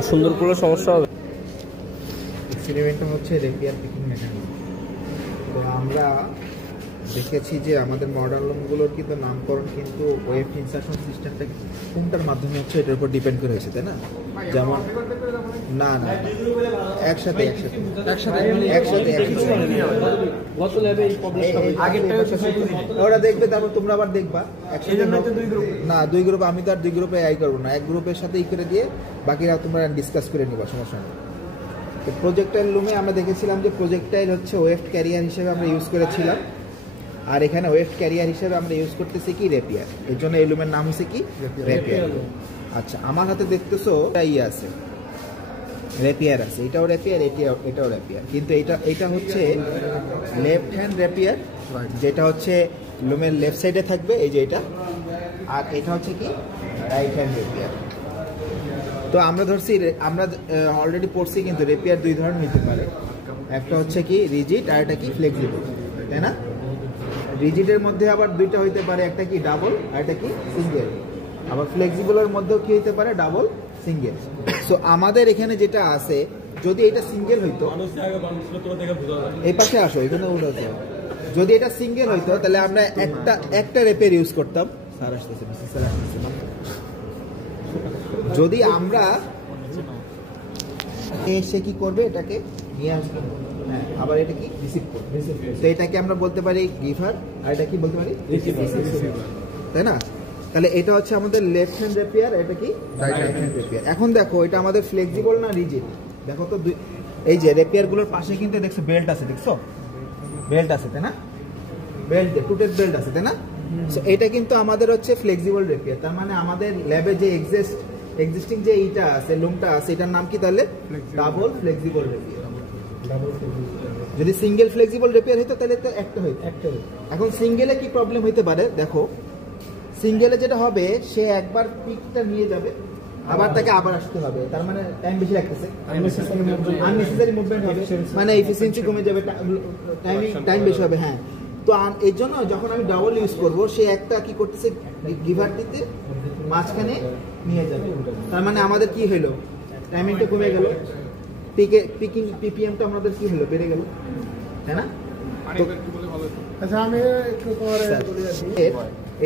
অসুন্দর করলে সমস্যা হবে। এক্সপেরিমেন্টটা হচ্ছে রেপিয়ার পিকিং মেকানিজম। তো আমরা দেখেছি যে আমাদের মডার্ন লোমগুলোর কিন্তু নামকরণ কিন্তু ওয়েফট ইনসারশন সিস্টেমটা কোনটার মাধ্যমে হচ্ছে এটার উপর ডিপেন্ড করে হয়েছে, তাই না? যেমন না না একসাথে ওরা দেখবে, তারপর তোমরা আবার দেখবা একসাথে না দুই গ্রুপ। আমি তো আর দুই গ্রুপে আই করবো না, এক গ্রুপের সাথে ই করে দিয়ে বাকিরা তোমরা ডিসকাস করে নিবা, সমস্যা নেই। তো প্রজেক্টাইল লুমে আমরা দেখেছিলাম যে প্রজেক্টাইল হচ্ছে ওয়েফট ক্যারিয়ার হিসেবে আমরা ইউজ করেছিলাম, আর এখানে ওয়েফট ক্যারিয়ার হিসেবে আমরা ইউজ করতেছি কি রেপিয়ার। এর জন্য এই লুমের নাম হচ্ছে কি রেপিয়ার। আচ্ছা, আমার হাতে দেখতেছো আছে রেপিয়ার আছে, এটাও রেপিয়ার, এটাও রেপিয়ার, কিন্তু এটা হচ্ছে লেফট হ্যান্ড রেপিয়ার, যেটা হচ্ছে লুমের লেফট সাইডে থাকবে, এই যে এটা। আর এটা হচ্ছে কি রাইট হ্যান্ড রেপিয়ার। তো আমরা ধরছি, আমরা অলরেডি পড়ছি কিন্তু রেপিয়ার দুই ধরনের হতে পারে, একটা হচ্ছে কি রিজিড আর একটা কি ফ্লেক্সিবল, তাই না? রিজিডের মধ্যে আবার দুইটা হইতে পারে, একটা কি ডাবল আর একটা কি সিঙ্গেল। আবার ফ্লেক্সিবলের মধ্যেও কি হইতে পারে, ডাবল সিঙ্গেল। সো আমাদের এখানে যেটা আছে, যদি এটা সিঙ্গেল হইতো, এই পাশে আসো, এখানে যদি এটা সিঙ্গেল হইতো তাহলে আমরা একটা রেপিয়ার ইউজ করতাম। স্যার আসতেছে, যদি আমরা সে কি করবে, এটাকে নিয়ে আসবে, হ্যাঁ, আবার এটা কি রিসিভ করবে। তো এটাকে আমরা বলতে পারি গিভার, আর এটা কি বলতে পারি রিসিভার, তাই না? তাহলে এটা হচ্ছে আমাদের লেফট হ্যান্ড রেপিয়ার, এটা কি রাইট হ্যান্ড রেপিয়ার। এখন দেখো এটা আমাদের ফ্লেক্সিবল না রিজিড? দেখো তো এই যে রেপিয়ার গুলোর পাশে কিন্তু দেখছো বেল্ট আছে, দেখছো বেল্ট আছে, তাই না? বেল্ট, টুটেড বেল্ট আছে, তাই না? সো এটা কিন্তু আমাদের হচ্ছে ফ্লেক্সিবল রেপিয়ার। তার মানে আমাদের ল্যাবে যে এক্সিস্টিং যে এইটা আছে, লুমটা আছে, এটার নাম কি তাহলে? Double flexible rapier. যদি সিঙ্গেল ফ্লেক্সিবল রেপিয়ার হতো তাহলে তো একটা হইতো। এখন সিঙ্গেলে কি প্রবলেম হইতে পারে দেখো, সিঙ্গেলে যেটা হবে, সে একবার পিকটা নিয়ে যাবে, আবার তাকে আবার আসতে হবে, তার মানে টাইম বেশি লাগতেছে, আননেসেসারি মুভমেন্ট হবে, মানে এফিসিয়েন্সি কমে যাবে, টাইম বেশি হবে। হ্যাঁ, তো এর জন্য যখন আমি ডাবল ইউজ করব, সে একটা কি করতেছে, গিভারটিতে মাঝখানে নিয়ে যাবে, তার মানে আমাদের কি হলো, টাইমিংটা কমে গেল, পিকিং পিপিএমটা আমাদের কি হলো, বেড়ে গেল, তাই না? আচ্ছা, আমি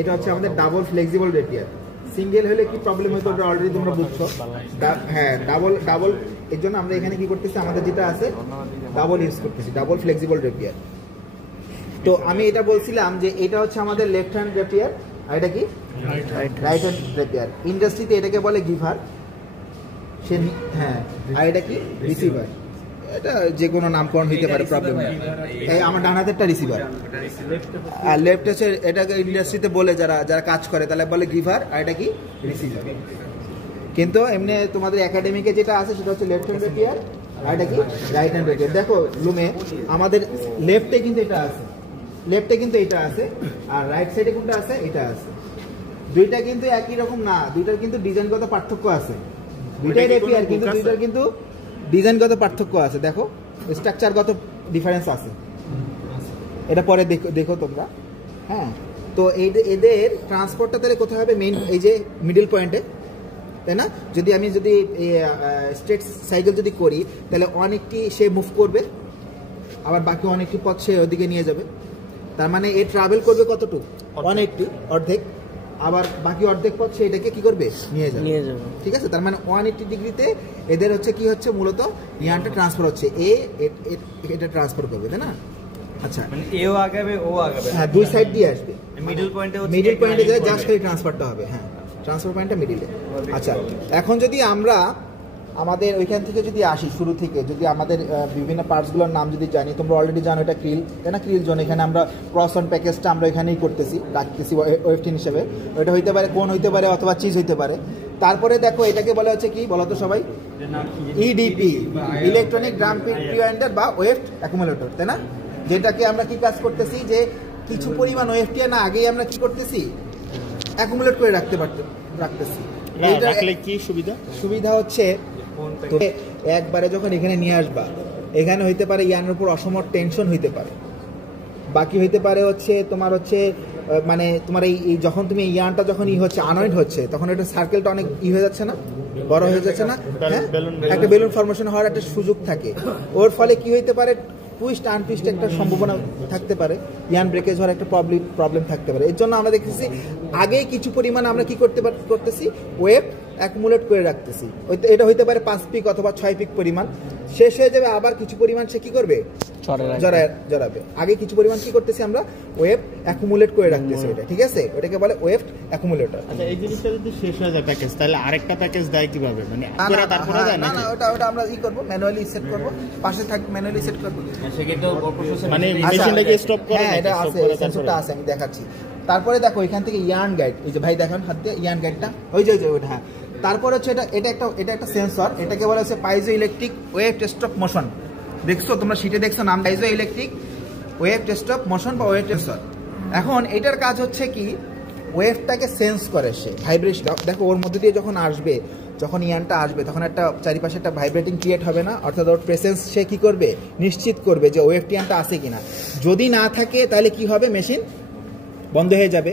এটা হচ্ছে আমাদের ডাবল ফ্লেক্সিবল রেপিয়ার। সিঙ্গেল হলে কি প্রবলেম হতো ওটা অলরেডি তোমরা বুঝছো। হ্যাঁ, ডাবল এর জন্য আমরা এখানে কি করতেছি, আমাদের যেটা আছে ডাবল ইউজ করতেছি, ডাবল ফ্লেক্সিবল রেপিয়ার। তো আমি এটা বলছিলাম যে এটা হচ্ছে আমাদের লেফট হ্যান্ড রেপিয়ার, আর এটা কি রাইট হ্যান্ড রেপিয়ার। ইন্ডাস্ট্রিতে এটাকে বলে গিভার, হ্যাঁ, আর এটা কি রিসিভার। এটা যে কোনো নামকরণ হইতে পারে, প্রবলেম নেই। এই আমার ডান হাতেরটা রিসিভার, আর লেফট হচ্ছে এটাকে ইন্ডাস্ট্রিতে বলে যারা কাজ করে তাহলে বলে গিভার, আর এটা কি রিসিভার। কিন্তু এমনি তোমাদের একাডেমিকে যেটা আছে সেটা হচ্ছে লেফট হ্যান্ড রেপিয়ার, আর এটা কি রাইট হ্যান্ড রেপিয়ার। দেখো লুমে আমাদের লেফটে কিন্তু এটা আছে, আর রাইট সাইডে কোনটা আছে, এটা আছে। দুইটা কিন্তু একই রকম না, দুইটার কিন্তু ডিজাইনগত পার্থক্য আছে। দুইটাই রেপিয়ার, কিন্তু দুইটার কিন্তু ডিজাইনগত পার্থক্য আছে। দেখো স্ট্রাকচারগত ডিফারেন্স আছে, এটা পরে দেখো তোমরা। হ্যাঁ, তো এদের ট্রান্সপোর্টটা তাহলে কোথায় হবে, মেইন এই যে মিডল পয়েন্টে, তাই না? আমি যদি স্ট্রেট সাইকেল যদি করি, তাহলে অনেকটি সে মুভ করবে, আবার বাকি অনেকটি পথ সে ওদিকে নিয়ে যাবে। তার মানে এ ট্রাভেল করবে কতটুকু, অর্ধেক, আবার বাকি অর্ধেক পথ সে এটাকে কি করবে, নিয়ে যাবে। ঠিক আছে, তার মানে 180 ডিগ্রিতে এদের হচ্ছে কি হচ্ছে, মূলত ইয়ানটা ট্রান্সফার হচ্ছে, এটা ট্রান্সফার করবে, তাই না? আচ্ছা, মানে এও আগাবে ও আগাবে, হ্যাঁ, দুই সাইড দিয়ে আসবে, মিডল পয়েন্টে যায়, জাস্ট খালি ট্রান্সফারটা হবে। হ্যাঁ, ট্রান্সফার পয়েন্টটা মিডলে। আচ্ছা, এখন যদি আমরা আমাদের ওইখান থেকে যদি আসি, শুরু থেকে যদি আমাদের বিভিন্ন পার্টসগুলোর নাম যদি জানি, তোমরা অলরেডি জানো এটা ক্রিল, তাই না? ক্রিল জোন, এখানে আমরা ক্রস অন প্যাকেজটা আমরা এখানেই রাখতেছি ওয়েফটিন হিসেবে। ওইটা হইতে পারে কোন হইতে পারে, অথবা চিজ হইতে পারে। তারপরে দেখো এটাকে বলা হচ্ছে কি, বলো তো সবাই, ইডিপি, ইলেকট্রনিক ড্রাম প্রিওয়াইন্ডার বা ওয়েফট অ্যাকুমুলেটর, তাই না? যেটাকে আমরা কি কাজ করতেছি, যে কিছু পরিমাণ ওয়েফটি না আগেই আমরা কি করতেছি, অ্যাকুমুলেট করে রাখতেছি। এইটা কি সুবিধা হচ্ছে, তো একবারে যখন এখানে নিয়ে আসবা, এখানে হইতে পারে ইয়ানের উপর অসম টেনশন হইতে পারে, বাকি হইতে পারে হচ্ছে তোমার হচ্ছে মানে তোমার এই যখন তুমি ইয়ানটা যখন হচ্ছে আনয়েড হচ্ছে তখন এটা সার্কেলটা অনেক হয়ে যাচ্ছে না, বড় হয়ে যাচ্ছে না, হ্যাঁ একটা বেলুন ফর্মেশন হওয়ার একটা সুযোগ থাকে। ওর ফলে কি হইতে পারে, টুইস্ট আনটুইস্ট একটা সম্ভাবনা থাকতে পারে, ইয়ান ব্রেকেজ হওয়ার একটা প্রবলেম থাকতে পারে। এর জন্য আমরা দেখতেছি আগেই কিছু পরিমাণ আমরা কি করতেছি, ওয়েভ অ্যাকুমুলেট করে রাখতেছি। এটা হইতে পারে 5 পিক অথবা 6 পিক পরিমাণ, শেষ হয়ে যাবে আবার কিছু পরিমাণ সে কি করবে, জড়াবে। আগে কিছু পরিমাণ কি করতেছি আমরা, ওয়েভ অ্যাকুমুলেট করে রাখতেছি, এটা ঠিক আছে, ওটাকে বলে ওয়েভ অ্যাকুমুলেটর। আচ্ছা, এই জিনিসটা যদি শেষ হয়ে যায় প্যাকেজ, তাহলে আরেকটা প্যাকেজ দেয় কিভাবে, মানে তারপরে দেয় না? ওটা আমরা করব, ম্যানুয়ালি সেট করব, পাশে থাকবে ম্যানুয়ালি সেট করব, মানে মেশিনটাকে স্টপ করে। হ্যাঁ, এটা আছে, সেন্সরটা আছে, আমি দেখাচ্ছি। তারপরে দেখো এখান থেকে ইয়ার্ন গাইড, এই যে ভাই দেখেন হাত দিয়ে ইয়ার্ন গাইডটা, ওই যে ওটা, হ্যাঁ। তারপরে হচ্ছে এটা একটা সেন্সর, এটাকে বলা হচ্ছে piezo electric wave test of motion. দেখছো তোমরা শীটে দেখছো নাম, piezo electric wave test of motion বা ওয়েভ টেস্টর। এখন এটার কাজ হচ্ছে কি, ওয়েভটাকে সেন্স করে সে, ভাইব্রেশন। দেখো ওর মধ্যে দিয়ে যখন আসবে, যখন ইয়ানটা আসবে তখন একটা চারিপাশে একটা ভাইব্রেটিং ক্রিয়েট হবে না, অর্থাৎ ওর প্রেসেন্স সে কি করবে, নিশ্চিত করবে যে ওয়েভ টিয়ানটা আছে কিনা। যদি না থাকে তাহলে কি হবে, মেশিন বন্ধ হয়ে যাবে।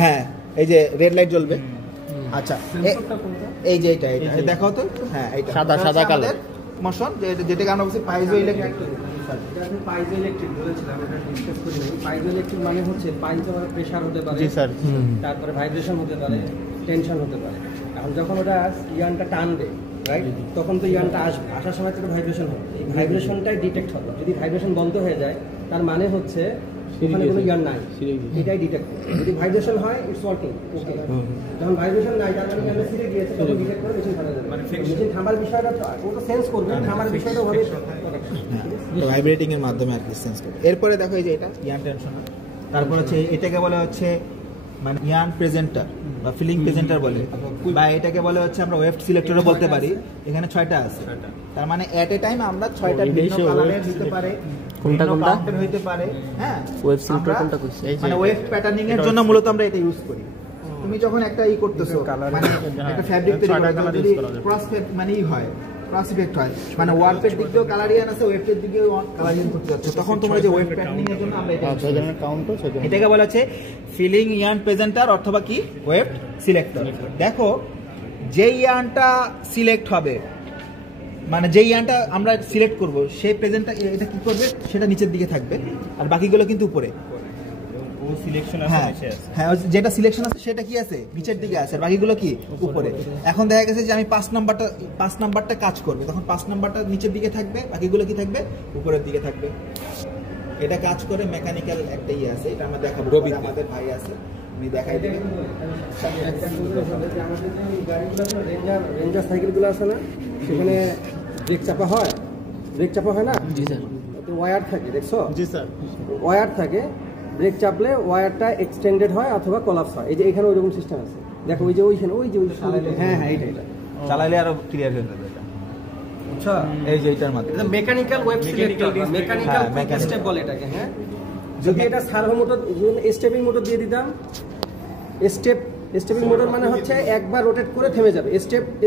হ্যাঁ, এই যে রেড লাইট জ্বলবে। আচ্ছা, এই যে এটা দেখাও তো, হ্যাঁ এটা সাদা কালার মোশন, যেটাকে আমরা বলছি পাইজো ইলেকট্রিক। পাইজো ইলেকট্রিক বলেছিলাম, এটা ডিসকাস করি নাই। পাইজো ইলেকট্রিক মানে হচ্ছে পাইজো মানে প্রেসার হতে পারে, জি স্যার, তারপরে ভাইব্রেশন হতে পারে, টেনশন হতে পারে। এখন যখন ওটা ইয়ানটা টানবে, রাইট, তখন তো ইয়ানটা আসবে, আসার সময় থেকে ভাইব্রেশন হবে, এই ভাইব্রেশনটাই ডিটেক্ট হবে। যদি ভাইব্রেশন বন্ধ হয়ে যায় তার মানে হচ্ছে ওখানে কোনো ইয়ান নাই, এটাই ডিটেক্ট করে। যদি ভাইব্রেশন হয় ইটস ওয়ার্কিং, ওকে। যখন ভাইব্রেশন নাই তার মানে ইয়ানটা ছিঁড়ে গিয়েছে, তখন ডিটেক্ট করে মেশিন থামা যাবে। মানে মেশিন থামার বিষয়টা ও তো সেন্স করবে, থামার বিষয়টা হবে ভাইব্রেটিং এর মাধ্যমে আর কি সেন্স করবে। এরপরে দেখো এই যে এটা ইয়ান টেনশনার, তারপর হচ্ছে এটাকে বলা হচ্ছে মানে ইয়ান প্রেজেন্টার বা ফিলিং প্রেজেন্টার বলে, বা এটাকে বলে হচ্ছে আমরা ওয়েভ সিলেক্টরও বলতে পারি। এখানে 6টা আছে, তার মানে এট এ টাইম আমরা 6টা ভিন্ন কালারের হতে পারে, কোনটা হইতে পারে। হ্যাঁ, ওয়েভ সিলেক্টর কোনটা কইছে, মানে ওয়েভ প্যাটার্নিং এর জন্য মূলত আমরা এটা ইউজ করি। তুমি যখন একটা করতেছো, মানে একটা ফ্যাব্রিক তৈরি করতে যদি ক্রস মানে হয়, ক্রস ইফেক্ট হয়, মানে ওয়ার্পের দিক দিয়েও কালারিয়ান আছে, ওয়েভের দিক দিয়েও কালারিয়ান করতে যাচ্ছে, তখন তোমরা যে ওয়েভ প্যাটার্নিং এর জন্য আমরা এটাকে বলা হচ্ছে ফিলিং ইয়ান প্রেজেন্টার অথবা কি ওয়েভ সিলেক্টর। দেখো যে ইয়ানটা সিলেক্ট হবে, মানে যে ইয়ানটা আমরা সিলেক্ট করব, সেই প্রেজেন্টটা এটা কি করবে, সেটা নিচের দিকে থাকবে, আর বাকিগুলো কিন্তু উপরে। হ্যাঁ, যেটা সিলেকশন আছে সেটা কি আছে, নিচের দিকে আছে, আর বাকিগুলো কি উপরে। এখন দেখা গেছে যে আমি 5 নাম্বারটা কাজ করবে, তখন 5 নাম্বারটা নিচের দিকে থাকবে, বাকিগুলো কি থাকবে, উপরের দিকে থাকবে। এটা কাজ করে মেকানিক্যাল একটা আছে, এটা আমরা দেখাবো, আমাদের ভাই আছে, উনি দেখাই দেবেন। রেঞ্জার সাইকেলগুলো আছে না, সেখানে ব্রেক চাপা হয় না? জি স্যার। ওয়্যার থাকে, দেখছো? জি স্যার, ওয়্যার থাকে, ব্রেক চাপলে ওয়্যারটা এক্সটেন্ডেড হয় অথবা কোলাপস হয়। এই যে এখানে ওইরকম সিস্টেম আছে, দেখো ওই যে ওইখানে ওই যে হ্যাঁ এটা চালাইলে আরো ক্লিয়ার হয়ে যাবে এটা। আচ্ছা, এই যে এটার মাধ্যমে এটা mechanical wave selector, mechanical quick step বলে এটাকে। হ্যাঁ, যদি এটা সার্ভো মোটর, স্টেপিং মোটর দিয়ে দিতাম, স্টেপিং মোটর মানে হচ্ছে একবার রোটেট করে থেমে যাবে,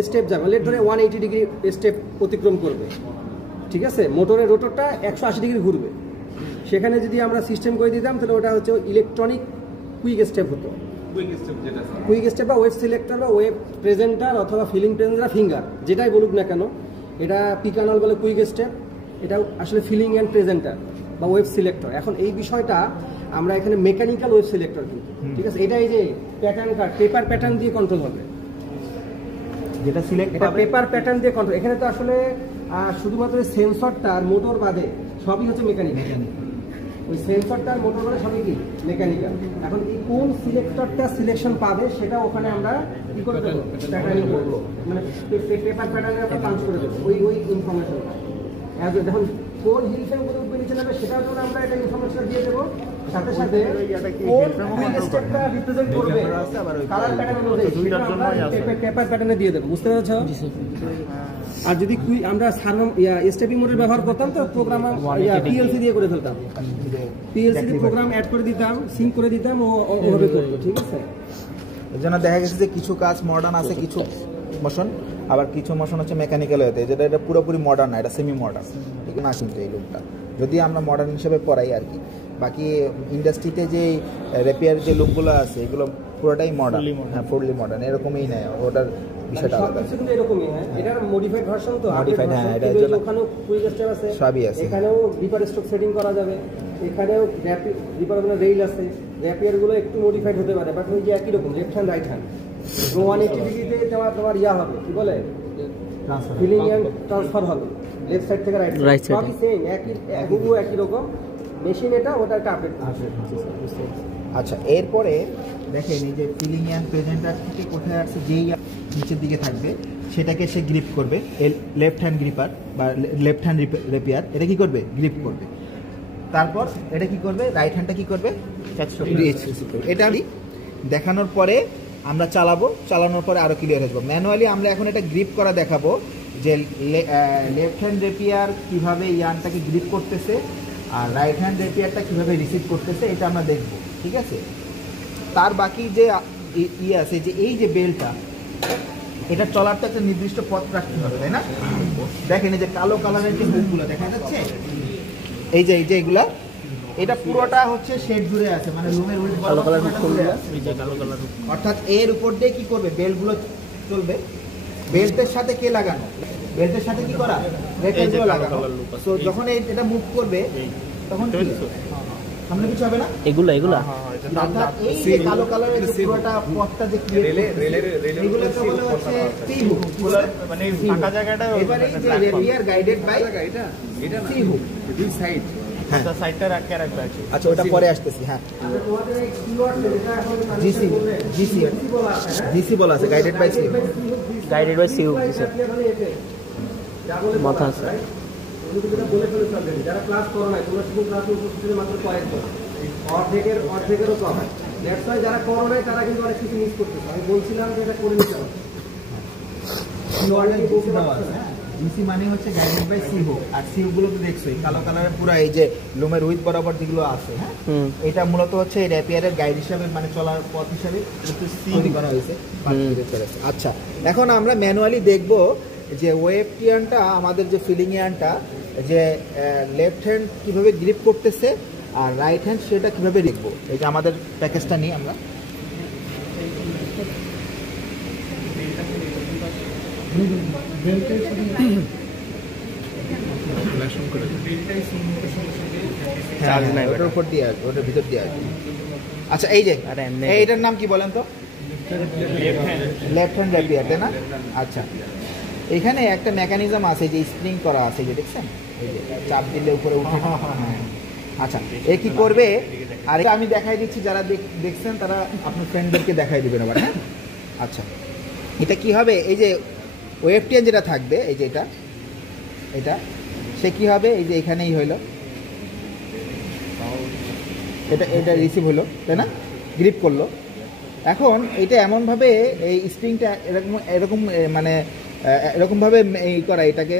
স্টেপ যাবে, লেট ধরে 180 ডিগ্রি স্টেপ অতিক্রম করবে, ঠিক আছে? মোটরের রোটরটা 180 ডিগ্রি ঘুরবে। সেখানে যদি আমরা সিস্টেম করে দিতাম তাহলে ওটা হচ্ছে ইলেকট্রনিক কুইক স্টেপ হতো। কুইক স্টেপ বা ওয়েভ সিলেক্টর বা ওয়েভ প্রেজেন্টার অথবা ফিলিং প্রেজেন্টার, ফিঙ্গার যেটাই বলুক না কেন, এটা পিকানল বলে কুইক স্টেপ, এটা আসলে ফিলিং অ্যান্ড প্রেজেন্টার বা ওয়েভ সিলেক্টর। এখন এই বিষয়টা আমরা এখানে মেকানিক্যাল ওয়েভ সিলেক্টর কিন্তু, ঠিক আছে? এটা এই যে প্যাটার্ন কার্ড, পেপার প্যাটার্ন দিয়ে কন্ট্রোল হবে, যেটা সিলেক্ট এটা পেপার প্যাটার্ন দিয়ে কন্ট্রোল। এখানে তো আসলে শুধুমাত্র সেন্সরটা আর মোটর বাদে সবই হচ্ছে মেকানিক্যাল। ওই সেন্সরটা আর মোটর বাদে সবই কি মেকানিক্যাল। এখন এই কোন সিলেক্টরটা সিলেকশন পাবে সেটা ওখানে আমরা কি করে দেবো, প্যাটার্নিং করবো, মানে পেপার প্যাটার্নে আমরা পাঞ্চ করে দেবো ওই ইনফরমেশনটা। যখন কোন হিলসের উপরে উঠবে নিচে নেবে সেটাও যখন আমরা এটা ইনফরমেশন দিয়ে দেবো, সাথে সাথে কোন কুইক স্টেপটা রিপ্রেজেন্ট করবে কালার প্যাটার্ন অনুযায়ী সেটা আমরা পেপার প্যাটার্নে দিয়ে দেবো। বুঝতে পেরেছো? আর যদি আমরা স্টেপিং মোটর ব্যবহার করতাম তো প্রোগ্রাম পিএলসি দিয়ে করে ফেলতাম, পিএলসি দিয়ে প্রোগ্রাম অ্যাড করে দিতাম, সিঙ্ক করে দিতাম, ওভাবে করতো, ঠিক আছে? এর জন্য দেখা গেছে যে কিছু কাজ মডার্ন আছে, কিছু মোশন, আবার কিছু মোশন হচ্ছে মেকানিক্যাল হতে, যেটা এটা পুরোপুরি মডার্ন না, এটা সেমি মডার্ন, ঠিক না? কিন্তু এই লোকটা যদি আমরা মডার্ন হিসেবে পড়াই আর কি। বাকি ইন্ডাস্ট্রিতে যে রেপিয়ার যে লুকগুলো আছে এগুলো পুরোটাই মডার্ন, হ্যাঁ ফুললি মডার্ন, এরকমই নেয়, ওটার বিষয়টা আলাদা। সবকিছু কিন্তু এরকমই, হ্যাঁ এটার মডিফাইড ভার্সন তো, Modified, হ্যাঁ, এটার জন্য ওখানেও কুইক স্টেপ আছে, সবই আছে। এখানেও রিপার স্ট্রোক সেটিং করা যাবে, এখানেও রিপার গুলো রেইল আছে, র্যাপিয়ার গুলো একটু মডিফাইড হতে পারে, বাট ওই যে একই রকম লেফট হ্যান্ড রাইট হ্যান্ড 180 ডিগ্রিতে তোমার ইয়া হবে, কি বলে ফিলিং এন্ড ট্রান্সফার হবে লেফট সাইড থেকে রাইট সাইড, সবই সেম একই রকম মেশিন, এটা ওটা একটা আপডেট আছে। আচ্ছা, এরপরে দেখেন এই যে ফিলিং অ্যান্ড প্রেজেন্টার থেকে কোথায় আসছে, যেই নিচের দিকে থাকবে সেটাকে সে গ্রিপ করবে, লেফট হ্যান্ড গ্রিপার বা লেফট হ্যান্ড রেপিয়ার, এটা কি করবে, গ্রিপ করবে। তারপর এটা কি করবে, রাইট হ্যান্ডটা কি করবে, এটা আমি দেখানোর পরে আমরা চালানোর পরে আরও ক্লিয়ার হয়ে যাবো। ম্যানুয়ালি আমরা এখন এটা গ্রিপ করা দেখাবো যে লেফট হ্যান্ড রেপিয়ার কীভাবে ইয়ানটাকে গ্রিপ করতেছে আর রাইট হ্যান্ড রেপিয়ারটা কীভাবে রিসিভ করতেছে, এটা আমরা দেখব, ঠিক আছে। তার বাকি যে ইয়ে আছে, যে এই যে বেলটা, এটা চলার তো একটা নির্দিষ্ট পথ রাখতে হবে, তাই না? দেখেন এই যে কালো কালারের যে হুকগুলো দেখা যাচ্ছে, এই যে এগুলা, এটা পুরোটা হচ্ছে শেড জুড়ে আছে, মানে রুমের কালো কালার জুড়ে আছে, অর্থাৎ এর উপর দিয়ে কি করবে, বেলগুলো চলবে। বেল্টের সাথে কে লাগানো, বেল্টের সাথে কি করা, রেপিয়ারগুলো লাগানো। তো যখন এটা মুভ করবে তখন কি সামনে কিছু হবে না, এগুলা অর্থাৎ এই যে কালো কালারের যে পুরোটা পথটা যে এগুলো বলা হচ্ছে সি হুক, মানে ফাঁকা জায়গাটা এবারে এই যে রেপিয়ার গাইডেড বাই এটা সি হুক, দুই সাইড, আচ্ছা সাইডটা রাখতে রাখবে। আচ্ছা ওটা পরে আসতেছি। হ্যাঁ, জিসি বলা আছে, গাইডেড বাই সি হুক, মাথা আছে যারা ক্লাস করো নাই, তোমরা শুধু ক্লাসে উপস্থিত মাত্র কয়েকজন, অর্ধেকেরও কম। দ্যাটস ওয়াই যারা করো নাই তারা কিন্তু অনেক কিছু মিস করতেছে। আমি বলছিলাম যে এটা করে নিতে হবে। জিসি মানে হচ্ছে গাইডেড বাই সি হুক, আর সি হুক গুলো তো দেখছোই কালো কালারের পুরো এই যে লুমের উইথ বরাবর যেগুলো আছে, হ্যাঁ এটা মূলত হচ্ছে রেপিয়ারের গাইড হিসাবে, মানে চলার পথ হিসাবে তৈরি করা হয়েছে। আচ্ছা, এখন আমরা ম্যানুয়ালি দেখবো যে ওয়েব টিয়ানটা, আমাদের যে ফিলিং ইয়ানটা, যে লেফট হ্যান্ড কীভাবে গ্রিপ করতেছে আর রাইট হ্যান্ড সেটা কীভাবে দেখবো। এই যে আমাদের প্যাকেজটা নিই আমরা, ওটার উপর দিয়ে আসবে, ওটার ভিতর দিয়ে আসবে। আচ্ছা, এই যে এইটার নাম কি বলেন তো, লেফট হ্যান্ড রেপিয়ার, তাই না? আচ্ছা, এখানে একটা মেকানিজম আছে যে স্প্রিং করা আছে, যে দেখছেন এই যে চাপ দিলে উপরে উঠে। আচ্ছা, এ কি করবে, আর আমি দেখাই দিচ্ছি, যারা দেখছেন তারা আপনার ফ্রেন্ডদেরকে দেখাই দিবেন আবার, হ্যাঁ। আচ্ছা, এটা কি হবে, এই যে ওয়েব টিয়ান যেটা থাকবে, এই যে এটা সে কি হবে, এই যে এখানেই হইলো, এটা রিসিভ হলো, তাই না, গ্রিপ করলো। এখন এটা এমনভাবে এই স্প্রিংটা এরকম মানে এরকমভাবে এই করা, এটাকে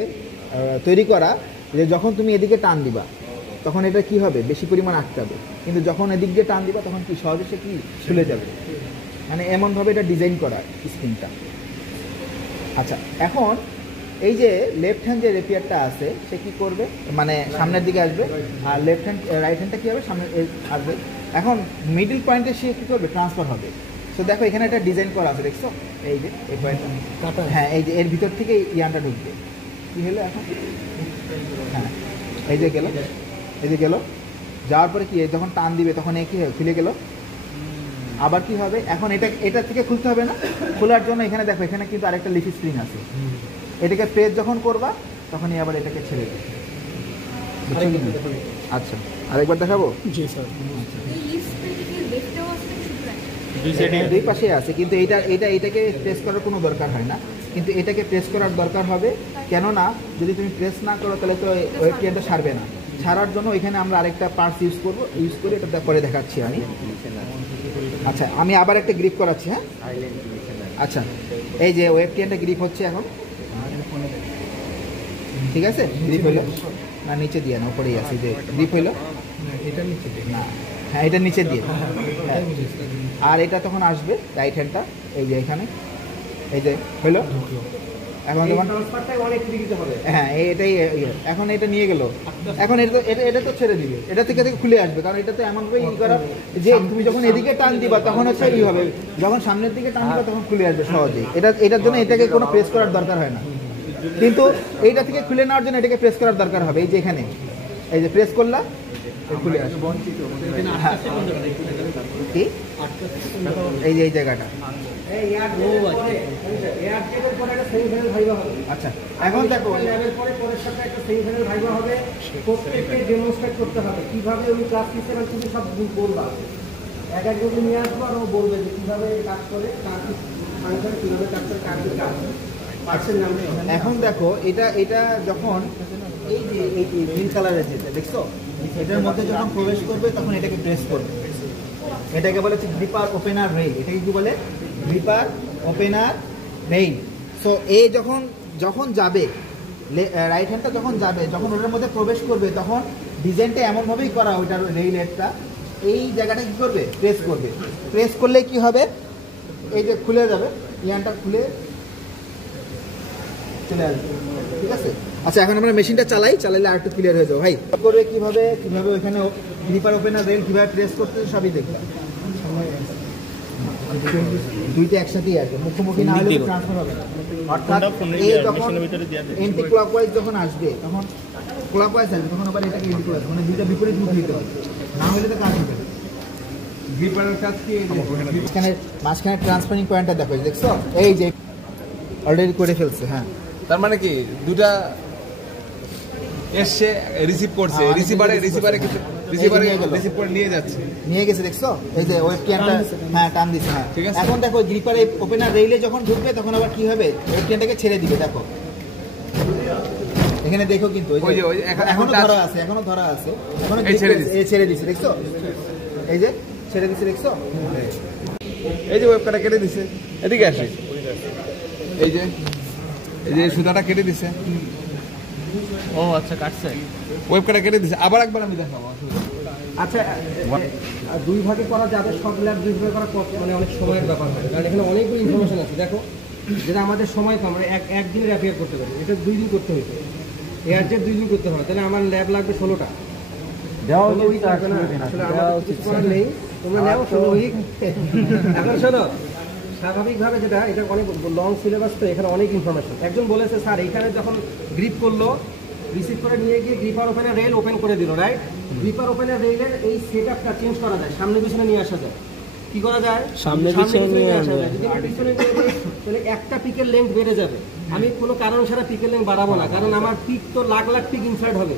তৈরি করা যে যখন তুমি এদিকে টান দিবা তখন এটা কি হবে, বেশি পরিমাণ আটকাবে, কিন্তু যখন এদিক দিয়ে টান দিবা তখন কি সহজে সে কি খুলে যাবে, মানে এমনভাবে এটা ডিজাইন করা স্প্রিংটা। আচ্ছা, এখন এই যে লেফট হ্যান্ড যে রেপিয়ারটা আছে সে কি করবে, মানে সামনের দিকে আসবে, আর লেফট হ্যান্ড রাইট হ্যান্ডটা কী হবে, সামনে আসবে। এখন মিডল পয়েন্টে সে কী করবে, ট্রান্সফার হবে। তো দেখো এখানে একটা ডিজাইন করা আছে, দেখছো এই যে এই পয়েন্টটা, হ্যাঁ এই যে এর ভিতর থেকে ইয়ানটা ঢুকবে। কী হলো এখন, হ্যাঁ এই যে গেল, যাওয়ার পরে কি যখন টান দিবে তখন এই কী হবে, খুলে গেল। আবার কি হবে, এখন এটা থেকে খুলতে হবে না, খোলার জন্য এখানে দেখো এখানে কিন্তু আরেকটা লিফি স্প্রিং আছে, এটাকে প্রেস যখন করবা তখনই আবার এটাকে ছেড়ে দেবে। আচ্ছা, আরেকবার দেখাবো। জি স্যার, দুই পাশে আছে, কিন্তু এটাকে প্রেস করার কোনো দরকার হয় না, কিন্তু এটাকে প্রেস করার দরকার হবে। কেননা যদি তুমি প্রেস না করো তাহলে তো ওয়েব টিয়ানটা ছাড়বে না। ছাড়ার জন্য এখানে আমরা আরেকটা পার্টস ইউজ করে এটা পরে দেখাচ্ছি আমি। আচ্ছা, আমি আবার একটা গ্রিপ করাচ্ছি, হ্যাঁ। আচ্ছা, এই যে ওয়েব টিয়ানটা গ্রিপ হচ্ছে এখন, ঠিক আছে, গ্রিপ হইলো না, নিচে দিয়ে না, উপরেই আছে, যে গ্রিপ হইলো না, হ্যাঁ এটা নিচে দিয়ে, হ্যাঁ। আর এটা তখন আসবে রাইট হ্যান্ডটা, এই যে এখানে এই যে হইলো, এখন যখন ট্রান্সফারটাই অনেক দিতে হবে। হ্যাঁ এটাই এখন এটা নিয়ে গেল, এখন এটা তো ছেড়ে দিবে, এটা থেকে খুলে আসবে, কারণ এটা তো এমনভাবে করা যে তুমি যখন এদিকে টান দিবা তখন হচ্ছে হবে, যখন সামনের দিকে টান দিবা তখন খুলে আসবে সহজেই। এটার জন্য এটাকে কোনো প্রেস করার দরকার হয় না, কিন্তু এইটা থেকে খুলে নেওয়ার জন্য এটাকে প্রেস করার দরকার হবে। এই যে এখানে এই যে প্রেস করলা খুলে আসবে। কি এই যে এই জায়গাটা, আচ্ছা এখন দেখো প্রত্যেককে ডেমনস্ট্রেট করতে হবে কিভাবে উনি ক্লাস নিচ্ছে, এবং তুমি সব বলবা এক এক যদি নিয়ে আসবো আর ও বলবে যে কিভাবে কাজ করে, কিভাবে কাজ করে, কাজ পার্সের নাম। এখন দেখো এটা যখন এই যে এই নীল কালারের যেটা দেখছো, এটার মধ্যে যখন প্রবেশ করবে তখন এটাকে প্রেস করবে, এটাকে বলে হচ্ছে গ্রিপার ওপেনার রেইল। এটাকে কি বলে? Gripper opener rail. সো এই যখন যাবে রাইট হ্যান্ডটা যখন যাবে, যখন ওটার মধ্যে প্রবেশ করবে তখন ডিজাইনটা এমনভাবেই করা ওইটার রেইলেরটা, এই জায়গাটা কি করবে? প্রেস করবে। প্রেস করলে কি হবে? এই যে খুলে যাবে, ইয়ানটা খুলে চলে আসবে, ঠিক আছে? আচ্ছা এখন আমরা মেশিনটা চালাইলে আর একটু ক্লিয়ার হয়ে যাবে। ভাই করবে কিভাবে ওইখানে গ্রিপার ওপেনার রেল কিভাবে প্রেস করতে সবই দেখলাম। দুইটা একসাথেই আসবে, মুখোমুখি না হলে ট্রান্সফার হবে না। অর্থাৎ এই যখন এন্টি ক্লকওয়াইজ যখন আসবে তখন ক্লকওয়াইজ আসবে, তখন আবার এটাকে এন্টি ক্লকওয়াইজ, মানে দুইটা বিপরীত মুখ দিতে হবে, না হলে তো কাজ হবে না। গ্রিপারের কাজ কি? মাঝখানে ট্রান্সফারিং পয়েন্টটা দেখছো, এই যে অলরেডি করে ফেলছে। হ্যাঁ তার মানে কি দুটা এসে রিসিভ করছে, রিসিভারে রিসিভ করে নিয়ে গেছে, দেখছো এই যে ওয়েব ক্যানটা, হ্যাঁ টান দিছে। হ্যাঁ ঠিক আছে। এখন দেখো গ্রিপারে ওপেনার রেইলে যখন ঢুকবে তখন আবার কি হবে? ওয়েব ক্যানটাকে ছেড়ে দিবে। দেখো এখানে দেখো, কিন্তু এখনো ধরা আছে, এখনো ছেড়ে দিছে, দেখছো এই যে ছেড়ে দিছে, দেখছো এই যে ওয়েব কাটা কেটে দিছে, এদিকে আসে, এই যে সুতাটা কেটে দিছে। ও আচ্ছা, কাটছে, ওয়েব কাটা কেটে দিছে। আবার একবার আমি দেখাবো। আচ্ছা দুই ভাগে করা যাবে, সব ল্যাব দুই ভাগে করা মানে অনেক সময়ের ব্যাপার হয়, কারণ এখানে অনেকগুলো ইনফরমেশন আছে। দেখো যেটা আমাদের সময় কম, আমরা একদিনের অ্যাপিয়ার করতে পারি, এটা 2 দিন করতে হইতো, এয়ারজেট 2 দিন করতে হবে, তাহলে আমার ল্যাব লাগবে 16টা। আসলে আমার কিছু করার নেই, তোমরা নাও 16 উইক। এখন শোনো, স্বাভাবিকভাবে যেটা এটা অনেক লং সিলেবাস, তো এখানে অনেক ইনফরমেশন। একজন বলেছে স্যার এখানে যখন গ্রিপ করলো, রিসিভ করে নিয়ে গিয়ে গ্রিপার ওপেনার রেল ওপেন করে দিল, রাইট? গ্রিপার ওপেনার রেলের এই সেটআপটা চেঞ্জ করা যায়, সামনে পিছনে নিয়ে আসা যায়। কি করা যায়? সামনে পিছনে নিয়ে আসা যায়। যদি পিছনে নিয়ে যাই তাহলে একটা পিকের লেন্থ বেড়ে যাবে। আমি কোনো কারণ ছাড়া পিকের লেন্থ বাড়াবো না, কারণ আমার পিক তো লাখ পিক ইনসার্ট হবে।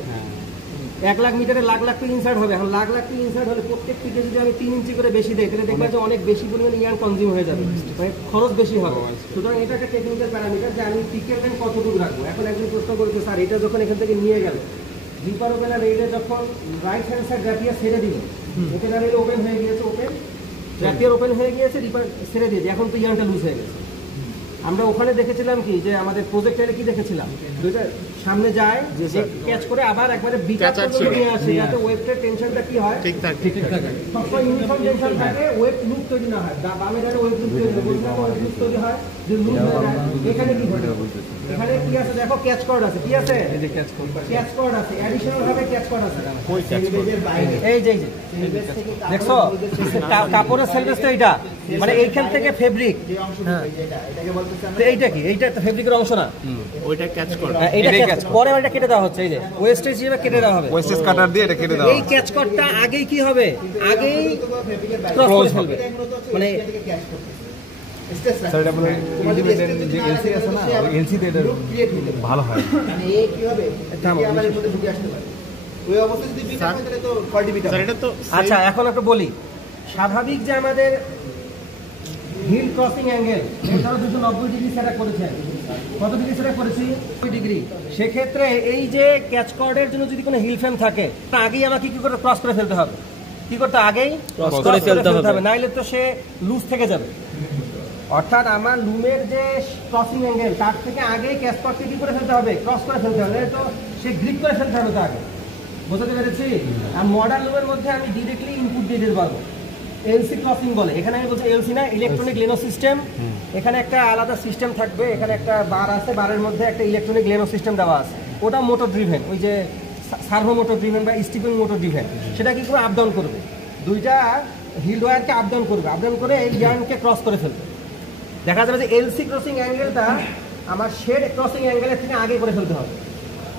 1 লাখ মিটারে লাখ পিক ইনসার্ট হবে। এখন লাখ পিক ইনসার্ট হলে প্রত্যেক পিকে যদি আমি 3 ইঞ্চি করে বেশি দেই, তাহলে দেখবা যে অনেক বেশি পরিমাণে ইয়ার কনজিউম হয়ে যাবে, মানে খরচ বেশি হবে। সুতরাং এটা একটা টেকনিক্যাল প্যারামিটার যে আমি পিকের লেন্থ কতটুকু রাখবো। এখন একজন প্রশ্ন করেছে স্যার এটা যখন এখান থেকে নিয়ে গেল, গ্রিপার ওপেনার রেলে যখন রাইট হ্যান্ড সাইড র্যাপিয়ার ছেড়ে দিল, ওপেনার রেল ওপেন হয়ে গিয়েছে, র্যাপিয়ার ওপেন হয়ে গিয়েছে, রিপার ছেড়ে দিয়েছে, এখন তো ইয়ারটা লুজ হয়ে গেছে। আমরা ওখানে দেখেছিলাম কি, যে আমাদের প্রজেক্টরে কি দেখেছিলাম, দুইটা সামনে যায় যে ক্যাচ করে আবার একবারে বিটা পর্যন্ত নিয়ে আসে, যাতে ওয়েবটার টেনশনটা কি হয়, ঠিক থাকে, সবসময় ইউনিফর্ম টেনশন থাকে, ওয়েব লুপ তৈরি না হয়। বামে ডানে ওয়েব লুপ তৈরি হয়, ওয়েব লুপ তৈরি হয়, যে লুপ হয়ে যায়। এখানে কি ঘটে? এখানে কি আছে দেখো, ক্যাচ কর্ড আছে। কি আছে? এই যে ক্যাচ কর্ড আছে, অ্যাডিশনাল ভাবে ক্যাচ কর্ড আছে। এই যে দেখছো কাপড়ের সেলভেজ তো এইটা, মানে এইখান থেকে ফেব্রিক, এইটা কি? এইটা তো ফেব্রিকের অংশ না, ওইটা ক্যাচ করে, এইটা ক্যাচ পরে এটা কেটে দেওয়া হচ্ছে। এই যে ওয়েস্টেজ হিসেবে কেটে দেওয়া হবে, ওয়েস্টেজ কাটার দিয়ে এটা কেটে দেওয়া। এই ক্যাচ কর্ডটা আগেই কি হবে? আগেই ক্রস করে ফেলবে, মানে স্যার এটা বলে ইন্ডিপেন্ডেন্ট যে এলসি আছে না, এলসি তে এটা ভালো হয়। মানে এই কি হবে? ক্যামেরার মধ্যে ঢুকে আসতে পারে ওই অবস্থায়, যদি বিটা হয় তাহলে তো কোয়ালিটি বিটা। স্যার এটা তো আচ্ছা এখন একটু বলি, স্বাভাবিক যে আমাদের হিল ক্রসিং অ্যাঙ্গেল, এটাও 290 ডিগ্রি সেট করেছে। কত ডিগ্রি সেট করেছি? 2 ডিগ্রি। সেক্ষেত্রে এই যে ক্যাচ কর্ডের জন্য যদি কোনো হিল ফ্রেম থাকে, আগেই আমাকে কি করে ক্রস করে ফেলতে হবে? কি করতে? আগেই ক্রস করে ফেলতে হবে, নাইলে তো সে লুজ থেকে যাবে। অর্থাৎ আমার লুমের যে ক্রসিং অ্যাঙ্গেল, তার থেকে আগেই ক্যাচ কর্ডকে কি করে ফেলতে হবে? ক্রস করে ফেলতে হবে, তো সে গ্রিপ করে ফেলতে হবে তো আগে। বুঝতে পেরেছি? আর মডার্ন লুমের মধ্যে আমি ডিরেক্টলি ইনপুট দিয়ে দিতে পারবো, এলসি ক্রসিং বলে। এখানে আমি বলছি এলসি না, ইলেকট্রনিক লেনো সিস্টেম, এখানে একটা আলাদা সিস্টেম থাকবে, এখানে একটা বার আছে, বারের মধ্যে একটা ইলেকট্রনিক লেনো সিস্টেম দেওয়া আছে, ওটা মোটর ড্রিভেন, ওই যে সার্ভো মোটর ড্রিভেন বা স্টিপিং মোটর ড্রিভেন, সেটা কি করে আপ ডাউন করবে, দুইটা হিল ওয়্যারকে আপ ডাউন করবে, আপ ডাউন করে এই ইয়ার্নকে ক্রস করে ফেলবে। দেখা যাবে যে এলসি ক্রসিং অ্যাঙ্গেলটা আমার শেড ক্রসিং অ্যাঙ্গেলের থেকে আগে করে ফেলতে হবে,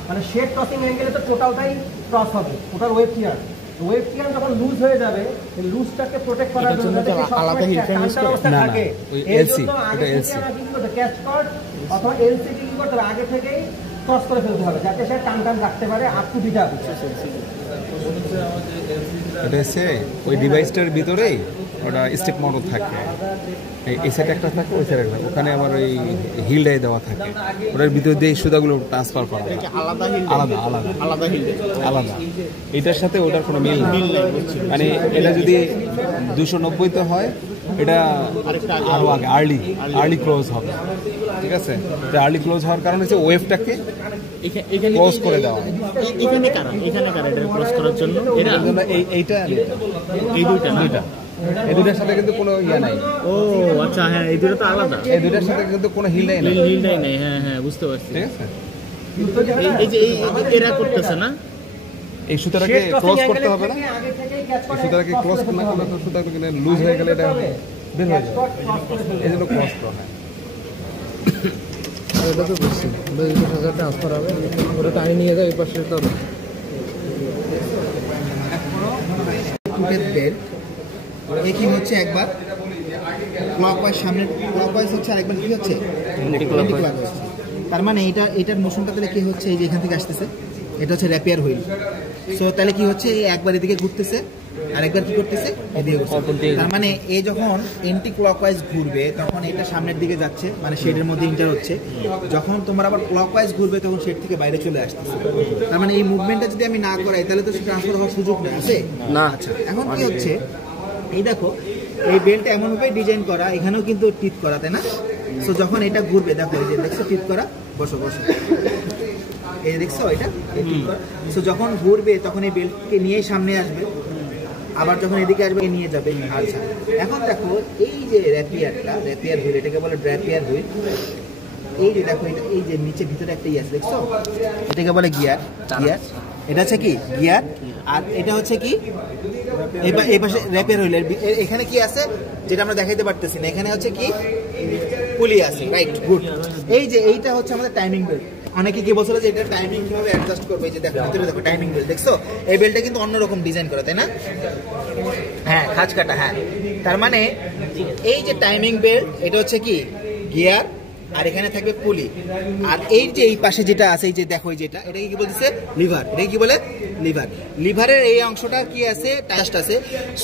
মানে শেড ক্রসিং অ্যাঙ্গেলে তো টোটালটাই ক্রস হবে, টোটাল ওয়েব টিয়ার। ওয়েব টিয়ার যখন লুজ হয়ে যাবে, এই লুজটাকে প্রোটেক্ট করার জন্য আলাদা হিল ফ্রেম ইউজ করে অবস্থা থাকে, এই জন্য আগে থেকে আমরা কি করতে ক্যাচ কর্ড অথবা এলসি কি করতে হবে, আগে থেকেই ক্রস করে ফেলতে হবে, যাতে সে টান টান রাখতে পারে আপ টু ডিটা। এটা হচ্ছে ওই ডিভাইসটার ভিতরেই ওটা স্টেপ মোটর থাকে, এই সাইড একটা থাকে, ওই সাইড একটা, ওখানে আবার ওই হিলটাই দেওয়া থাকে, ওটার ভিতর দিয়ে সুতাগুলো ট্রান্সফার করা হয়। আলাদা হিল, আলাদা আলাদা আলাদা হিল, আলাদা। এটার সাথে ওটার কোনো মিল নেই, মানে এটা যদি 290-তে হয়, এটা আরো আগে আর্লি ক্লোজ হবে, ঠিক আছে? আর্লি ক্লোজ হওয়ার কারণে হচ্ছে ওয়েভটাকে ক্লোজ করে দেওয়া হয়। এখানে কারা এটা ক্লোজ করার জন্য এইটা এই দুইটা এই দুইটার সাথে কিন্তু কোনো ইয়া নাই। ও আচ্ছা, হ্যাঁ এই দুটো তো আলাদা, এই দুইটার সাথে কিন্তু কোনো হিলটাই নাই, হিলটাই নাই। হ্যাঁ হ্যাঁ বুঝতে পারছি, ঠিক আছে? এই যে এরা করতেছে না, এই সুতাটাকে ক্লোজ করতে হবে না, এই সুতাটাকে ক্লোজ না করলে তো সুতাটা কিন্তু লুজ হয়ে গেলে এটা বের হয়ে যাবে, এই জন্য ক্লোজ করা হয়। এটা তো বুঝছি, ট্রান্সফার হবে, ওটা টানি নিয়ে যায় এই পাশে। তো এই কি হচ্ছে, একবার ক্লকওয়াইজ সামনে ক্লকওয়াইজ হচ্ছে, আর একবার কি হচ্ছে অ্যান্টি-ক্লকওয়াইজ। তার মানে এটার মোশনটা তাহলে কি হচ্ছে, এই যে এখান থেকে আসতেছে, এটা হচ্ছে র্যাপিয়ার হুইল। সো তাহলে কি হচ্ছে, এই একবার এদিকে ঘুরতেছে আর একবার কি করতেছে, এদিকে ঘুরতেছে। তার মানে এই যখন অ্যান্টি ক্লকওয়াইজ ঘুরবে তখন এটা সামনের দিকে যাচ্ছে, মানে শেডের মধ্যে ইন্টার হচ্ছে। যখন তোমার আবার ক্লকওয়াইজ ঘুরবে তখন শেড থেকে বাইরে চলে আসতেছে। তার মানে এই মুভমেন্টটা যদি আমি না করাই তাহলে তো ট্রান্সফার হওয়ার সুযোগ নেই, আছে না। আচ্ছা, এখন কি হচ্ছে, এই দেখো এই বেল্টটা এমনভাবে ডিজাইন করা, এখানেও কিন্তু টিপ করা, তাই না? সো যখন এটা ঘুরবে, দেখো এই যে দেখছো টিপ করা, বসো এই দেখছো এটা টিপ করা। সো যখন ঘুরবে তখন এই বেল্টকে নিয়েই সামনে আসবে, আবার যখন এদিকে আসবে নিয়ে যাবে। আচ্ছা, এখন দেখো এই যে র্যাপিয়ার হুইল, এটাকে বলে র্যাপিয়ার হুইল। এই যে দেখো এটা, এই যে নিচে ভিতরে একটা আছে, দেখছো? এটাকে বলে গিয়ার। এটা হচ্ছে কি গিয়ার, আর এটা হচ্ছে কি এই পাশে র্যাপিয়ার হুইল। এখানে কি আছে যেটা আমরা দেখাইতে পারতেছি না, এখানে হচ্ছে কি পুলি আছে, রাইট, গুড। এই যে এইটা হচ্ছে আমাদের টাইমিং বেল্ট। অনেকে কি বলছিল যে এটা টাইমিং কিভাবে অ্যাডজাস্ট করবে, এই যে দেখো ভিতরে দেখো টাইমিং বেল্ট, দেখছো? এই বেল্টটা কিন্তু অন্যরকম ডিজাইন করা, তাই না? হ্যাঁ, খাঁজ কাটা। হ্যাঁ, তার মানে এই যে টাইমিং বেল্ট, এটা হচ্ছে কি গিয়ার, আর এখানে থাকবে পুলি। আর এই যে এই পাশে যেটা আছে, এই যে দেখো এই যেটা, এটাকে কি বলতেছে, লিভার। এটাকে কি বলে, লিভার। লিভারের এই অংশটা কি আছে, টাস্ট আছে।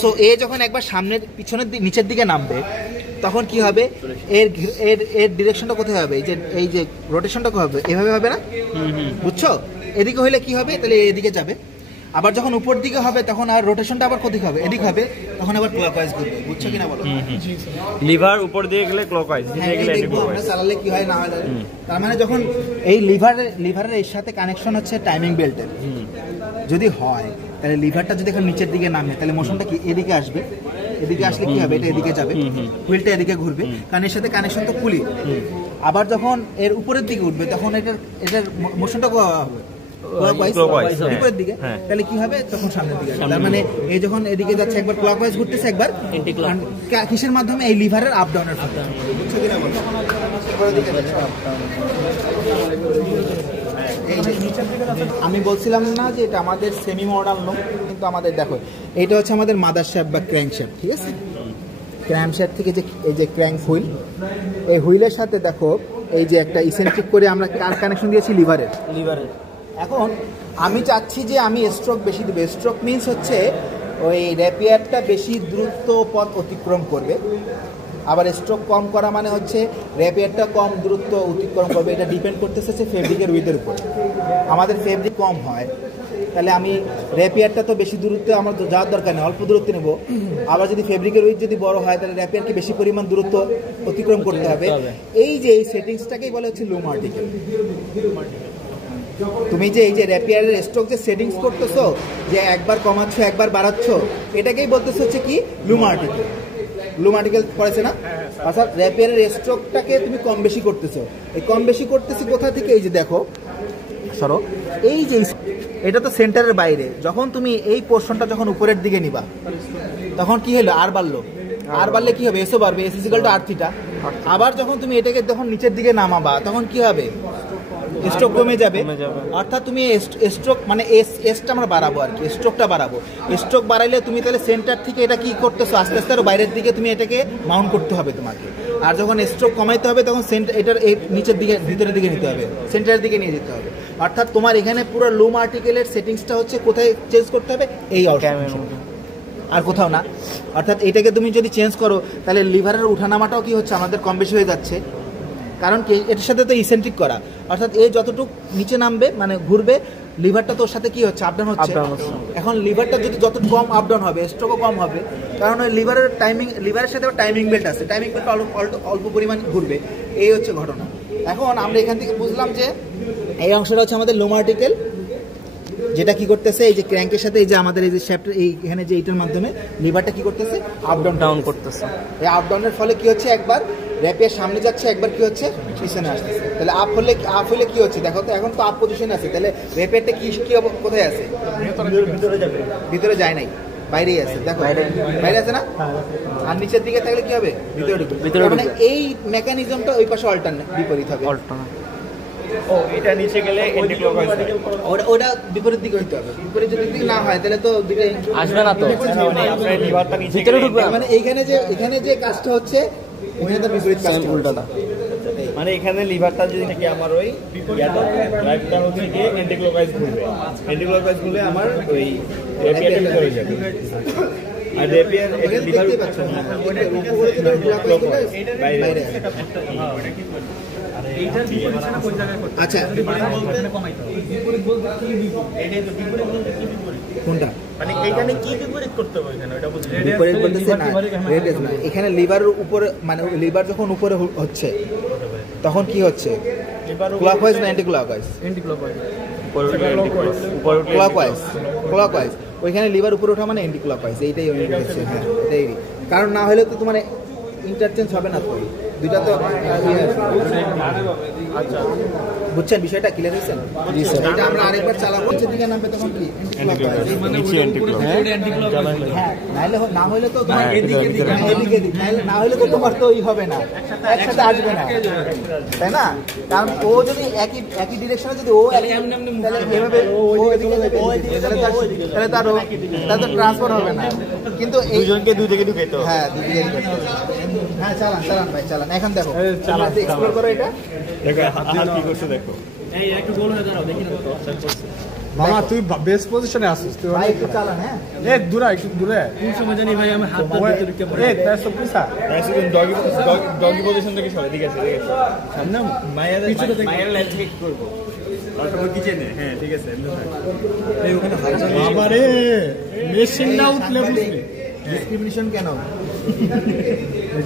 সো এ যখন একবার সামনের পিছনের নিচের দিকে নামবে তখন কি হবে, এর ডিরেকশনটা কোথায় হবে, এই যে রোটেশনটা হবে, এভাবে হবে না, বুঝছো? এদিকে হইলে কি হবে, তাহলে এদিকে যাবে। আবার যখন উপর দিকে হবে তখন আর রোটেশনটা আবার কোথায় হবে, এদিকে হবে, তখন আবার ক্লকওয়াইজ ঘুরবে, বুঝছো কিনা বলো? লিভার উপর দিয়ে গেলে ক্লকওয়াইজ, নিচে গেলে আমরা চালালে কি হয় না হয়। তার মানে যখন এই লিভারের এর সাথে কানেকশন হচ্ছে টাইমিং বেল্টের, যদি হয় তাহলে লিভারটা যদি এখন নিচের দিকে নামে তাহলে মোশনটা কি এদিকে আসবে, এদিকে আসলে কি হবে, এটা এদিকে যাবে, হুইলটা এদিকে ঘুরবে, কারণ এর সাথে কানেকশন তো পুলি। আবার যখন এর উপরের দিকে উঠবে তখন এটার মোশনটা হবে বিপরীত দিকে, তাহলে কি হবে, তখন সামনের দিকে। তার মানে এই যখন এদিকে যাচ্ছে একবার ক্লকওয়াইজ ঘুরতেছে, একবার কিসের মাধ্যমে, এই লিভারের আপ ডাউনের মাধ্যমে। আমি বলছিলাম না যে এটা আমাদের সেমি মডার্ন নো, কিন্তু আমাদের দেখো এটা হচ্ছে আমাদের মাদার শ্যাফট বা ক্র্যাঙ্ক শ্যাফট, ঠিক আছে? ক্র্যাঙ্ক শ্যাফট থেকে যে এই যে ক্র্যাঙ্ক হুইল, এই হুইলের সাথে দেখো এই যে একটা ইসেন্ট্রিক করে আমরা কার কানেকশন দিয়েছি, লিভারের। এখন আমি চাচ্ছি যে আমি স্ট্রোক বেশি দেবো। স্ট্রোক মিনস হচ্ছে ওই র্যাপিয়ারটা বেশি দ্রুত পথ অতিক্রম করবে, আবার স্ট্রোক কম করা মানে হচ্ছে র্যাপিয়ারটা কম দূরত্ব অতিক্রম করবে। এটা ডিপেন্ড করতেছে ফেব্রিকের উইথের উপর। আমাদের ফেব্রিক কম হয় তাহলে আমি র্যাপিয়ারটা তো বেশি দূরত্বে আমার যাওয়ার দরকার নেই, অল্প দূরত্ব নেব। আবার যদি ফেব্রিকের উইথ যদি বড় হয় তাহলে র্যাপিয়ারকে বেশি পরিমাণ দূরত্ব অতিক্রম করতে হবে। এই যে এই সেটিংসটাকেই বলে হচ্ছে লুম আর্টিকেল। তুমি যে এই যে র্যাপিয়ারের স্ট্রোক যে সেটিংস করতেছো, যে একবার কমাচ্ছ একবার বাড়াচ্ছ, এটাকেই বলতেছো হচ্ছে কি লুম আর্টিকেল। লুম আর্টিকেল পড়েছে না? অর্থাৎ র্যাপিয়ারের স্ট্রোকটাকে তুমি কম বেশি করতেছো। এই কম বেশি করতেছি কোথা থেকে? এই যে দেখো সরো, এই যে এটা তো সেন্টারের বাইরে, যখন তুমি এই পোর্শনটা যখন উপরের দিকে নিবা তখন কি হলো? আর বাড়লো, আর বাড়লে কি হবে? এসও বাড়বে, S equal to R theta. আবার যখন তুমি এটাকে যখন নিচের দিকে নামাবা তখন কি হবে? স্ট্রোক কমে যাবে। অর্থাৎ তুমি স্ট্রোক মানে এসটা আমরা বাড়াবো আর কি, স্ট্রোকটা বাড়াবো। স্ট্রোক বাড়াইলে তুমি তাহলে সেন্টার থেকে এটা কি করতেছো? আস্তে আস্তে আরো বাইরের দিকে তুমি এটাকে মাউন্ট করতে হবে তোমাকে। আর যখন স্ট্রোক কমাইতে হবে তখন এটার এই নিচের দিকে ভিতরের দিকে নিতে হবে, সেন্টারের দিকে নিয়ে যেতে হবে। অর্থাৎ তোমার এখানে পুরো লুম আর্টিকেলের সেটিংসটা হচ্ছে কোথায় চেঞ্জ করতে হবে? এই অংশে, আর কোথাও না। অর্থাৎ এটাকে তুমি যদি চেঞ্জ করো তাহলে লিভারের উঠানামাটাও কি হচ্ছে? আমাদের কম বেশি হয়ে যাচ্ছে। কারণ কি? এটার সাথে তো ইসেন্ট্রিক করা, অর্থাৎ এই যতটুকু নিচে নামবে মানে ঘুরবে, লিভারটা তোর সাথে কি হচ্ছে? আপডাউন হচ্ছে। এখন লিভারটা যদি যত কম আপডাউন হবে স্ট্রোকও কম হবে, কারণ ওই লিভারের সাথে টাইমিং বেল্ট আছে, টাইমিং বেল্ট অল্প পরিমাণ ঘুরবে, এই হচ্ছে ঘটনা। এখন আমরা এখান থেকে বুঝলাম যে এই অংশটা হচ্ছে আমাদের লুম আর্টিকেল, যেটা কি করতেছে? এই যে ক্র্যাঙ্কের সাথে এই যে আমাদের এই যে শ্যাফটের এখানে যে এইটার মাধ্যমে লিভারটা কি করতেছে? আপডাউন ডাউন করতেছে। এই আপডাউনের ফলে কি হচ্ছে? একবার র্যাপিয়ার সামনে যাচ্ছে, একবার কি হচ্ছে? পিছনে আসতেছে। তাহলে আপ হলে কি হচ্ছে? দেখো তো এখন তো আপ পজিশনে আছে, তাহলে র্যাপিয়ারটা কি কোথায় আছে? ভিতরে যায় নাই, বাইরেই আছে। দেখো বাইরে আছে না? আর নিচের দিকে থাকলে কি হবে? ভিতরে। মানে এই মেকানিজমটা ওই পাশে বিপরীত হবে। ও এটা নিচে গেলে ওটা বিপরীত দিকে হইতে হবে। বিপরীত দিকে না হয় তাহলে তো দুটো আসবে না তো, লিভারটা নিচে গেলে ঢুকবে। মানে এখানে যে কাজটা হচ্ছে ওখানে তার বিপরীত কাজটা উল্টাটা। মানে এখানে লিভারটা যদি থাকে আমার ওই ড্রাইভটা হচ্ছে গিয়ে অ্যান্টিক্লকওয়াইজ ঘুরবে, অ্যান্টিক্লকওয়াইজ ঘুরলে আমার ওই র্যাপিয়ারটা ভিতরে যাবে। আর র্যাপিয়ার এটা লিভার বাইরে। আচ্ছা কোনটা? মানে এইখানে কি বিপরীত করতে হবে? এখানে ওটা বুঝি বিপরীত বলতেছে না, রেডিয়াস না। এখানে লিভারের উপরে মানে লিভার যখন উপরে হচ্ছে তখন কি হচ্ছে? ক্লকওয়াইজ না অ্যান্টি ক্লকওয়াইজ? ক্লকওয়াইজ। ওইখানে লিভার উপরে ওঠা মানে অ্যান্টি ক্লকওয়াইজ, এইটাই হচ্ছে। হ্যাঁ এটাই, কারণ না হলে তো তোমার ইন্টারচেঞ্জ হবে না তো, দুইটা তো। আচ্ছা বুঝছেন বিষয়টা? ক্লিয়ার হয়েছেন? এটা আমরা আরেকবার চালাবো। নিচের দিকে নামবে তখন কি? হ্যাঁ, না হলে তো না হলে তো তোমার তো হবে না, একসাথে আসবে না, তাই না? কারণ ও যদি একই ডিরেকশনে যদি ও তাহলে এভাবে তাহলে তার ট্রান্সফার হবে না। কিন্তু দুজনকে দুই দিকে ঢুকাইতে হবে। হ্যাঁ, দুই দিকে ঢুকাইতে হবে। হ্যাঁ চালান ভাই চালান। এখন দেখো এক্সপ্লোর করো এটা। দেখো হাত কি করছে দেখো। এই একটু গোল হয়ে দাঁড়াও, দেখি না তো। মামা তুই বেস্ট পজিশনে আসিস তুই। ভাই একটু চালান। হ্যাঁ এ দূরা একটু দূরে। কোন সময় জানি ভাই আমি হাত ধরে ঢুকে পড়ে। এ তাই সব পিছা ডগি পজিশন থেকে সরে দিকে আছে। সামনে মায়ের মায়ের লেফট ক্লিক করব। অটো কিচেনে। হ্যাঁ ঠিক আছে। এই ওখানে হাত ধরে বাবারে মেশিনটা উঠলে বুঝলি ডিসক্রিমিনেশন কেন?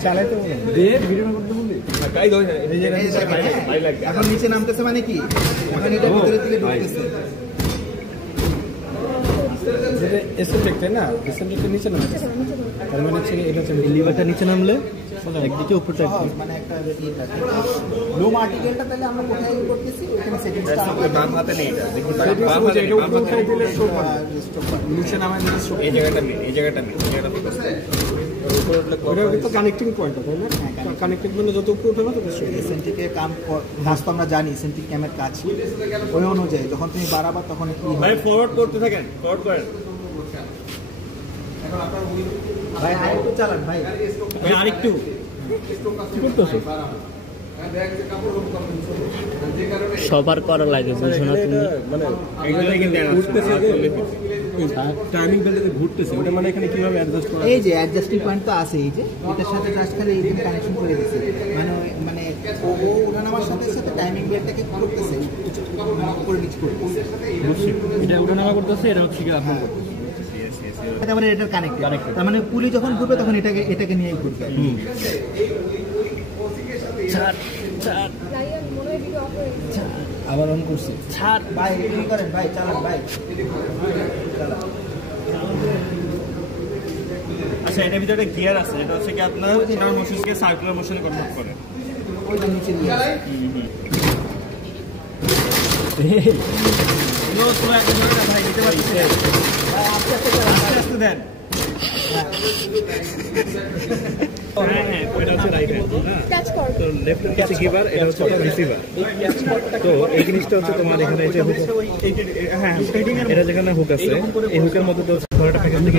চালাই তো দে ভিডিও করতে বললি কাই ধরে এই যে ভাই লাগে। এখন নিচে নামতেছে মানে কি? এখন এটা ভিতরের দিকে ঢুকতেছে। যেটা এসেন্ট্রিক তাই না? এসেন্ট্রিকের নিচে নামতেছে, তার মানে হচ্ছে এটা হচ্ছে লিভারটা নিচে নামলে একদিকে উপরটা মানে একটা ই থাকে। লুম আর্টিকেলটা তাহলে আমরা কোথায় করতেছি? ওখানে সেটিংসটা বাম হাতে নেই এটা। দেখি বাম হাতে এটা উপরে উঠাই দিলে শো করে, নিচে নামায় দিলে শো। এই জায়গাটা মেন, এই জায়গাটা ফোকাস করো। উপরে উঠলে ওটা কিন্তু কানেক্টিং পয়েন্ট তাই না? কানেক্টিং পয়েন্ট যত উপরে উঠবে তত শো। এসেন্ট্রিকের কাজ তো আমরা জানি, এসেন্ট্রিক ক্যামের কাজ ওই অনুযায়ী যখন তুমি বাড়াবা তখন কি ভাই ফরওয়ার্ড করতে থাকেন, ফরওয়ার্ড করেন ভাই। আরেকটু চালান ভাই, আরেকটু কি করতেছো? সবার করা লাগে, বুঝছো না তুমি? মানে এগুলো কিন্তু উঠতেছে টাইমিং বেল্টে ঘুরতেছে, ওটা মানে এখানে কিভাবে অ্যাডজাস্ট করা? এই যে অ্যাডজাস্টিং পয়েন্ট তো আছে, এই যে এটার সাথে জাস্ট খালি এইখানে কানেকশন করে দিয়েছে। মানে ও ওঠানামার সাথে সাথে টাইমিং বেল্টটাকে করতেছে, উপরে নিচ করতেছে। এটা উঠানামা করতেছে, এটা হচ্ছে কি আপনার একেবারে এটা কানেক্টেড। তার মানে পুলি যখন ঘুরবে তখন এটাকে নিয়েই ঘুরবে। আবার অন করছি। ছাড় ভাই কি করেন ভাই? চালান ভাই, চালান। আচ্ছা এটার ভিতরে গিয়ার আছে, এটা হচ্ছে কি আপনার ইনার মোশনকে সার্কুলার মোশনে কনভার্ট করে। ওইটা নিচে নিয়ে আসে। নো তো একটা ধরে ভাই দিতে পারছি আস্তে আস্তে দেন। হ্যাঁ হ্যাঁ এটা হচ্ছে রাইট হ্যান্ড না, তো লেফট হ্যান্ড হচ্ছে গিভার, এটা হচ্ছে রিসিভার। তো এই জিনিসটা হচ্ছে তোমার এখানে এই যে হ্যাঁ এটা যেখানে হুক আছে এই হুকের মধ্যে তো ধরাটা প্যাকেজ থেকে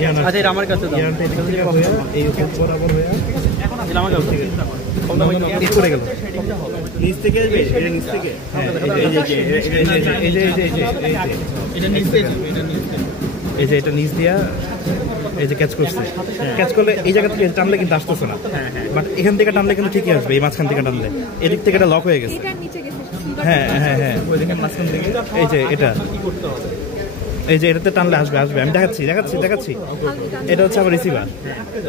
ইয়ান আছে। আচ্ছা এটা আমার কাছে দাও, ইয়ানটা এদিকে থেকে হয়ে এই হুক বরাবর হয়ে এটা আমার কাছে থেকে কম দাম এই করে গেল নিচ থেকে আসবে, এটা নিচ থেকে এটা নিচ থেকে এই যে এটা নিচ দিয়া এই যে ক্যাচ করছে, ক্যাচ করলে এই জায়গা থেকে টানলে কিন্তু আসতেছে না, বাট এখান থেকে টানলে কিন্তু ঠিকই আসবে। এই মাঝখান থেকে টানলে এদিক থেকে এটা লক হয়ে গেছে। হ্যাঁ হ্যাঁ হ্যাঁ ওই দেখেন মাঝখান থেকে এই যে এটা এই যে এটাতে টানলে আসবে আসবে আমি দেখাচ্ছি এটা হচ্ছে আমার রিসিভার।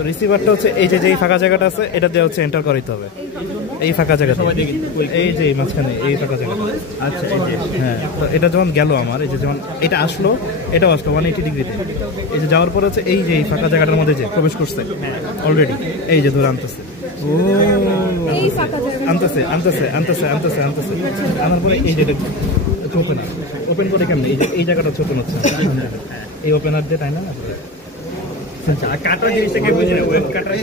রিসিভারটা হচ্ছে এই যে ফাঁকা জায়গাটা আছে এটা দিয়ে হচ্ছে এন্টার করাইতে হবে, এই ফাঁকা জায়গাটা এই যে মাঝখানে এই ফাঁকা জায়গাটা। আচ্ছা হ্যাঁ তো এটা যখন গেল আমার এই যে যেমন এটা আসলো এটাও আসলো 180 ডিগ্রিতে, এই যে যাওয়ার পরে হচ্ছে এই যে ফাঁকা জায়গাটার মধ্যে যে প্রবেশ করছে অলরেডি এই যে ধরে আনতেছে আনার পরে এই যে ওপেনার ওপেন করে কেমন এই জায়গাটা হচ্ছে ওপেন হচ্ছে এই ওপেনার দিয়ে তাই না কাটার জিনিসটাকে বুঝে না, কাটার